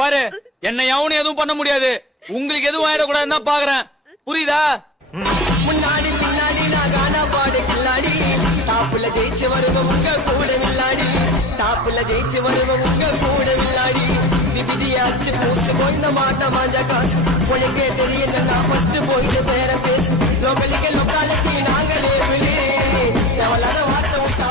பாரு, என்ன எவனும் எதுவும் பண்ண முடியாது. உங்களுக்கு எதுவும் ஆயிடக்கூடாதுன்னு தான் பாக்குறேன். புரியுதா? முன்னாடி பின்னாடி நான் காணா பாடு கில்லாடி, டாப்புல ஜெயிச்சு வருவோம் உங்க கூட வில்லாடி, டாப்புல ஜெயிச்சு வருவோம் உங்க கூட வில்லாடி. விதியாச்சு பூசு கொய்ந்த மாட்ட மாஞ்ச காசு உனக்கே தெரியும் நான் ஃபர்ஸ்ட் போயிட்டு பேர பேசு. லோக்கலுக்கு லோக்காலத்தி நாங்களே விழி எவ்வளவு வார்த்தை விட்டா